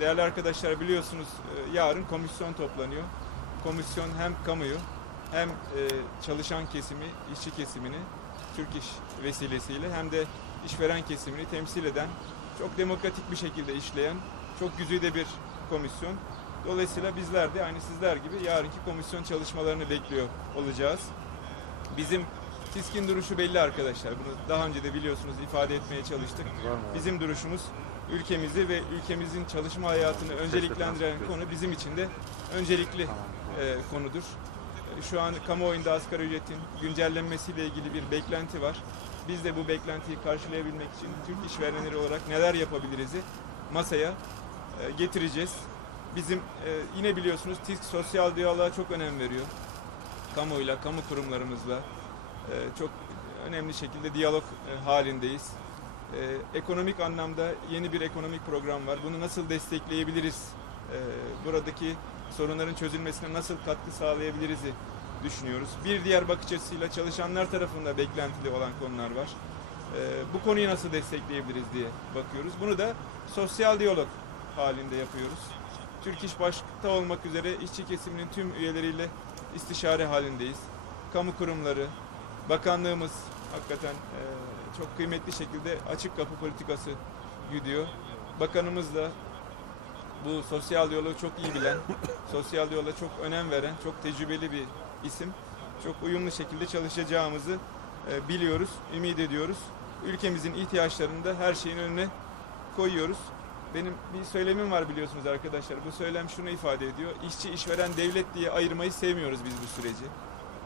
Değerli arkadaşlar biliyorsunuz e, yarın komisyon toplanıyor. Komisyon hem kamuyu hem e, çalışan kesimi, işçi kesimini Türk İş vesilesiyle hem de işveren kesimini temsil eden çok demokratik bir şekilde işleyen çok güzide bir komisyon. Dolayısıyla bizler de aynı sizler gibi yarınki komisyon çalışmalarını bekliyor olacağız. Bizim TİSK'in duruşu belli arkadaşlar. Bunu daha önce de biliyorsunuz ifade etmeye çalıştık. Bizim duruşumuz ülkemizi ve ülkemizin çalışma hayatını önceliklendiren konu bizim için de öncelikli e, konudur. E, Şu an kamuoyunda asgari ücretin güncellenmesiyle ilgili bir beklenti var. Biz de bu beklentiyi karşılayabilmek için Türk işverenleri olarak neler yapabiliriz'i masaya e, getireceğiz. Bizim e, yine biliyorsunuz TİSK sosyal diyaloğa çok önem veriyor. Kamuoyuyla, kamu kurumlarımızla e, çok önemli şekilde diyalog e, halindeyiz. E, ekonomik anlamda yeni bir ekonomik program var. Bunu nasıl destekleyebiliriz? E, buradaki sorunların çözülmesine nasıl katkı sağlayabiliriz'i düşünüyoruz. Bir diğer bakış açısıyla çalışanlar tarafında beklentili olan konular var. E, bu konuyu nasıl destekleyebiliriz diye bakıyoruz. Bunu da sosyal diyalog halinde yapıyoruz. Türk İş başta olmak üzere işçi kesiminin tüm üyeleriyle istişare halindeyiz. Kamu kurumları, bakanlığımız hakikaten e, çok kıymetli şekilde açık kapı politikası güdüyor. Bakanımız da bu sosyal diyaloğu çok iyi bilen, sosyal diyaloğa çok önem veren, çok tecrübeli bir isim. Çok uyumlu şekilde çalışacağımızı e, biliyoruz, ümit ediyoruz. Ülkemizin ihtiyaçlarını da her şeyin önüne koyuyoruz. Benim bir söylemim var biliyorsunuz arkadaşlar. Bu söylem şunu ifade ediyor. İşçi, işveren, devlet diye ayırmayı sevmiyoruz biz bu süreci.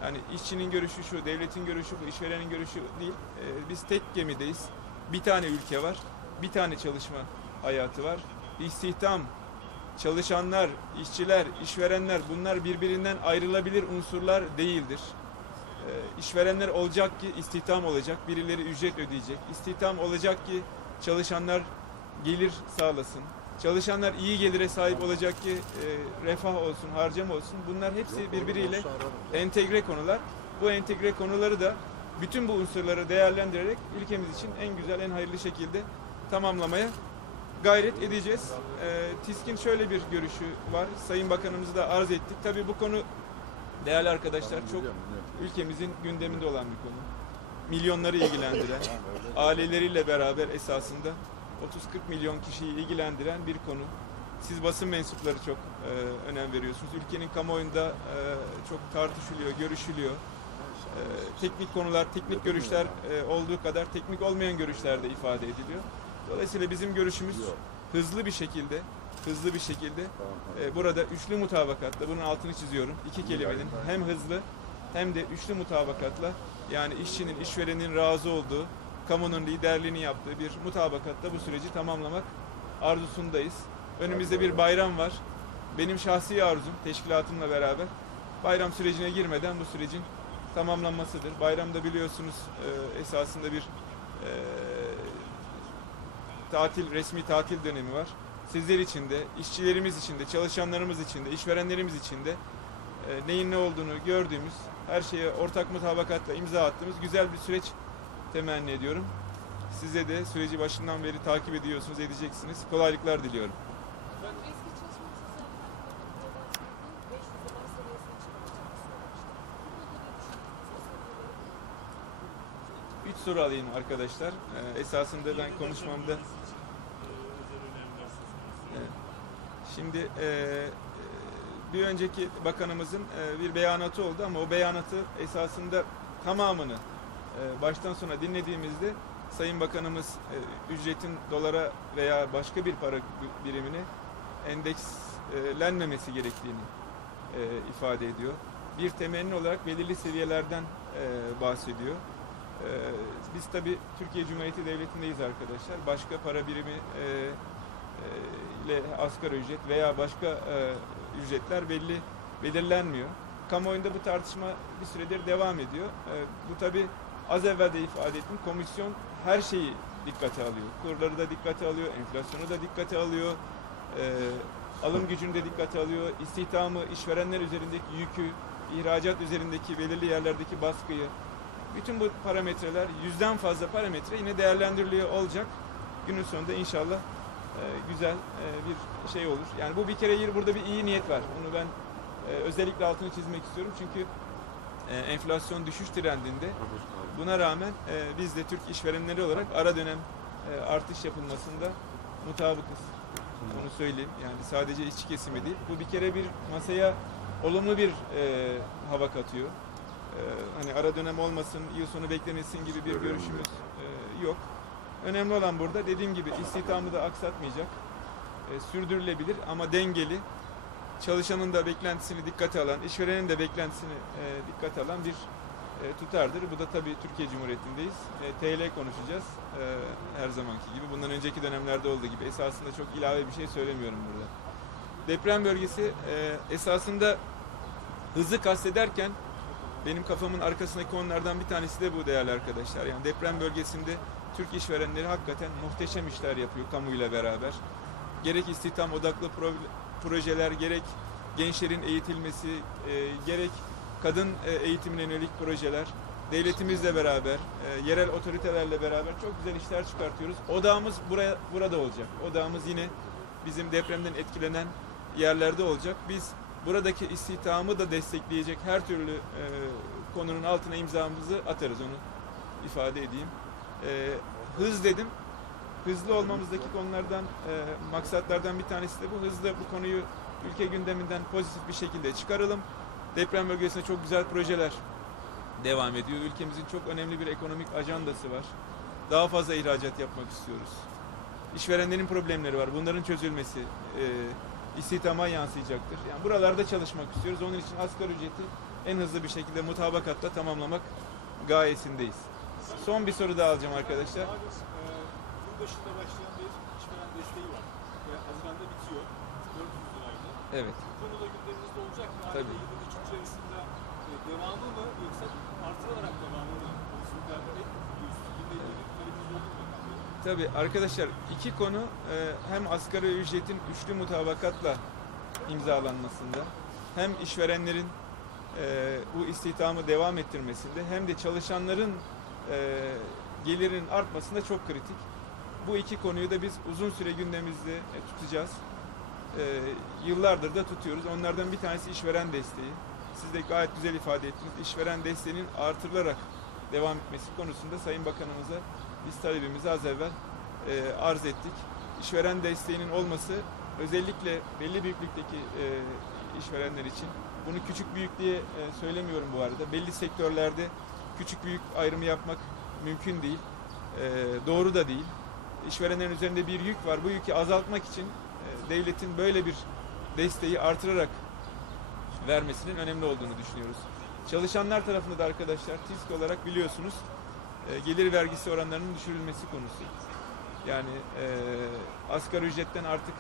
Yani işçinin görüşü şu, devletin görüşü bu, işverenin görüşü değil. Ee, biz tek gemideyiz. Bir tane ülke var. Bir tane çalışma hayatı var. İstihdam, çalışanlar, işçiler, işverenler bunlar birbirinden ayrılabilir unsurlar değildir. Ee, işverenler olacak ki istihdam olacak, birileri ücret ödeyecek. İstihdam olacak ki çalışanlar gelir sağlasın. Çalışanlar iyi gelire sahip olacak ki e, refah olsun, harcama olsun. Bunlar hepsi birbiriyle entegre konular. Bu entegre konuları da bütün bu unsurları değerlendirerek ülkemiz için en güzel, en hayırlı şekilde tamamlamaya gayret edeceğiz. E, TİSK'in şöyle bir görüşü var. Sayın Bakanımızı da arz ettik. Tabii bu konu değerli arkadaşlar çok ülkemizin gündeminde olan bir konu. Milyonları ilgilendiren, aileleriyle beraber esasında 30-40 milyon kişiyi ilgilendiren bir konu. Siz basın mensupları çok e, önem veriyorsunuz. Ülkenin kamuoyunda e, çok tartışılıyor, görüşülüyor. E, teknik konular, teknik görüşler e, olduğu kadar teknik olmayan görüşler de ifade ediliyor. Dolayısıyla bizim görüşümüz hızlı bir şekilde, hızlı bir şekilde e, burada üçlü mutabakatla, bunun altını çiziyorum. iki kelimenin hem hızlı hem de üçlü mutabakatla yani işçinin, işverenin razı olduğu, kamunun liderliğini yaptığı bir mutabakatla bu süreci tamamlamak arzusundayız. Önümüzde bir bayram var. Benim şahsi arzum teşkilatımla beraber bayram sürecine girmeden bu sürecin tamamlanmasıdır. Bayramda biliyorsunuz e, esasında bir e, tatil, resmi tatil dönemi var. Sizler için de, işçilerimiz için de, çalışanlarımız için de, işverenlerimiz için de e, neyin ne olduğunu gördüğümüz, her şeye ortak mutabakatla imza attığımız güzel bir süreç temenni ediyorum. Size de süreci başından beri takip ediyorsunuz, edeceksiniz. Kolaylıklar diliyorum. Eski çalışma masası 500 dolar seviyesine çıkaracağını söylemişti. Burada da bir Üç soru alayım arkadaşlar. Ee, esasında ben konuşmamda. Şimdi e, bir önceki bakanımızın e, bir beyanatı oldu ama o beyanatı esasında tamamını baştan sona dinlediğimizde Sayın Bakanımız e, ücretin dolara veya başka bir para birimine endekslenmemesi gerektiğini e, ifade ediyor. Bir temenni olarak belirli seviyelerden e, bahsediyor. Biz tabi Türkiye Cumhuriyeti Devleti'ndeyiz arkadaşlar. Başka para birimi ile asgari ücret veya başka ücretler belli belirlenmiyor. Kamuoyunda bu tartışma bir süredir devam ediyor. Bu tabi az evvel de ifade ettim. Komisyon her şeyi dikkate alıyor. Kurları da dikkate alıyor, enflasyonu da dikkate alıyor. E, alım gücünü de dikkate alıyor. İstihdamı, işverenler üzerindeki yükü, ihracat üzerindeki belirli yerlerdeki baskıyı, bütün bu parametreler yüzden fazla parametre yine değerlendiriliyor olacak. Günün sonunda inşallah e, güzel e, bir şey olur. Yani bu bir kere yer- burada bir iyi niyet var. Onu ben e, özellikle altını çizmek istiyorum. Çünkü e, enflasyon düşüş trendinde. Buna rağmen e, biz de Türk işverenleri olarak ara dönem e, artış yapılmasında mutabıkız. Onu söyleyeyim. Yani sadece işçi kesimi değil. Bu bir kere bir masaya olumlu bir e, hava katıyor. E, hani ara dönem olmasın, yıl sonu beklemesin gibi bir görüşümüz e, yok. Önemli olan burada dediğim gibi istihdamı da aksatmayacak. E, sürdürülebilir ama dengeli. Çalışanın da beklentisini dikkate alan, işverenin de beklentisini e, dikkate alan bir e, tutardır. Bu da tabii Türkiye Cumhuriyeti'ndeyiz. E, TL konuşacağız e, her zamanki gibi. Bundan önceki dönemlerde olduğu gibi. Esasında çok ilave bir şey söylemiyorum burada. Deprem bölgesi e, esasında hızı kastederken benim kafamın arkasındaki konulardan bir tanesi de bu değerli arkadaşlar. Yani deprem bölgesinde Türk işverenleri hakikaten muhteşem işler yapıyor kamuyla beraber. Gerek istihdam odaklı projeler, gerek gençlerin eğitilmesi, e, gerek kadın e, eğitimine yönelik projeler, devletimizle beraber, e, yerel otoritelerle beraber çok güzel işler çıkartıyoruz. Odağımız buraya burada olacak. Odağımız yine bizim depremden etkilenen yerlerde olacak. Biz buradaki istihdamı da destekleyecek her türlü e, konunun altına imzamızı atarız onu ifade edeyim. E, hız dedim. Hızlı olmamızdaki konulardan, e, maksatlardan bir tanesi de bu. Hızlı bu konuyu ülke gündeminden pozitif bir şekilde çıkaralım. Deprem bölgesinde çok güzel projeler devam ediyor. Ülkemizin çok önemli bir ekonomik ajandası var. Daha fazla ihracat yapmak istiyoruz. İşverenlerin problemleri var. Bunların çözülmesi e, istihdama yansıyacaktır. Yani buralarda çalışmak istiyoruz. Onun için asgari ücreti en hızlı bir şekilde mutabakatla tamamlamak gayesindeyiz. Son bir soru daha alacağım arkadaşlar. Yılbaşında başlayan bir işveren desteği var. Ve Haziran'da bitiyor. 400 lirayla. Evet. Bu konuda gündeminizde olacak mı? Tabii. Ayrıca yılın ikinci yarısında e, devamı mı yoksa artırarak devamı mı? Konusunda et üstünde ilgili talebiniz olur mu? Tabii arkadaşlar iki konu e, hem asgari ücretin üçlü mutabakatla imzalanmasında hem işverenlerin e, bu istihdamı devam ettirmesinde hem de çalışanların e, gelirinin artmasında çok kritik. Bu iki konuyu da biz uzun süre gündemimizde e, tutacağız. E, yıllardır da tutuyoruz. Onlardan bir tanesi işveren desteği. Siz de gayet güzel ifade ettiniz. İşveren desteğinin artırılarak devam etmesi konusunda Sayın Bakanımıza biz talebimizi az evvel e, arz ettik. İşveren desteğinin olması özellikle belli büyüklükteki e, işverenler için bunu küçük büyük diye e, söylemiyorum bu arada. Belli sektörlerde küçük büyük ayrımı yapmak mümkün değil. E, doğru da değil. İşverenlerin üzerinde bir yük var. Bu yükü azaltmak için e, devletin böyle bir desteği artırarak vermesinin önemli olduğunu düşünüyoruz. Çalışanlar tarafında da arkadaşlar TİSK olarak biliyorsunuz e, gelir vergisi oranlarının düşürülmesi konusu. Yani e, asgari ücretten artık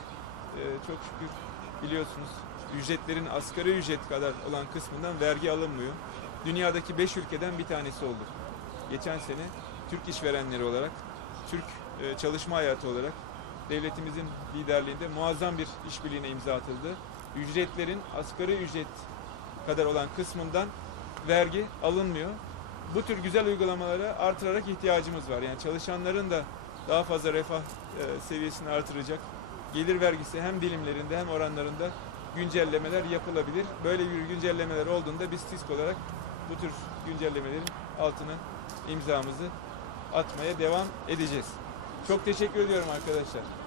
e, çok şükür biliyorsunuz ücretlerin asgari ücret kadar olan kısmından vergi alınmıyor. Dünyadaki 5 ülkeden bir tanesi olduk. Geçen sene Türk işverenleri olarak, Türk e, çalışma hayatı olarak devletimizin liderliğinde muazzam bir işbirliğine imza atıldı. Ücretlerin asgari ücret kadar olan kısmından vergi alınmıyor. Bu tür güzel uygulamalara artırarak ihtiyacımız var. Yani çalışanların da daha fazla refah e, seviyesini artıracak gelir vergisi hem dilimlerinde hem oranlarında güncellemeler yapılabilir. Böyle bir güncellemeler olduğunda biz TİSK olarak bu tür güncellemelerin altına imzamızı atmaya devam edeceğiz. Çok teşekkür ediyorum arkadaşlar.